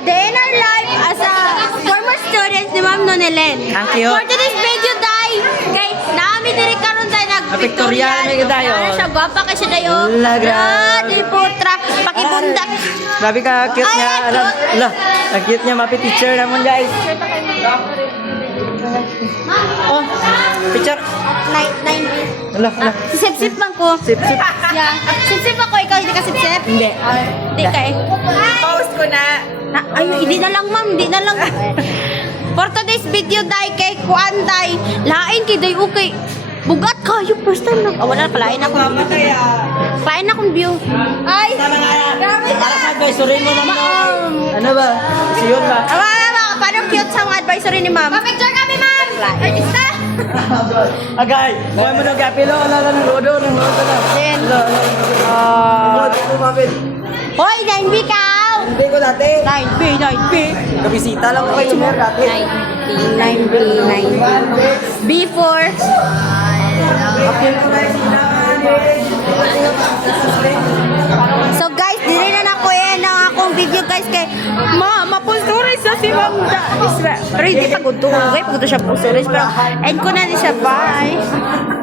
day in our life as a former student ni Ma'am Nonelen. Ang cute. For today's video, day, kay namin diri karon tayo Victorian may dayo. Ano siya, gwapa ka siya dayo. Wala, grabe. Di putra, pakibunda. Grabe ka, cute Ay, niya. ang Ano, cute. ala, ang cute niya. Mapi picture naman, guys. Oh, picture. Ala, ala. Sip-sip man ko. Sip-sip. Yeah. Sip-sip ako, ikaw hindi ka sip-sip? Hindi. Hindi ka eh. Post ko na. Ay, hindi na lang ma'am, hindi na lang. For today's video, day, kay Kuan, day. Lain kay day, okay. Bugat kayo, first time na. Oh, wala, kalain akong view. Kalain akong view. Ay, grabe ka. Para sa advisory mo, ma'am. Ano ba? Siyon ba? Paano cute sa mga advisory ni ma'am? Picture kami, ma'am! Artista! Agay, buhay mo ng kapilo. Ala, ala, lodo na. Then, Ala, ala. Ano, mapit? hoy, 9B ka! Hindi ko dati. 9B. Kabisita lang ko kayo sumir dati. 9B. B4. So guys, dili na nako yan ang akong video guys kay mapulturis sa si Ma'am Da. Pero hindi pagod to. Okay, pagod to siya pulturis. Pero end ko na ni siya. Bye.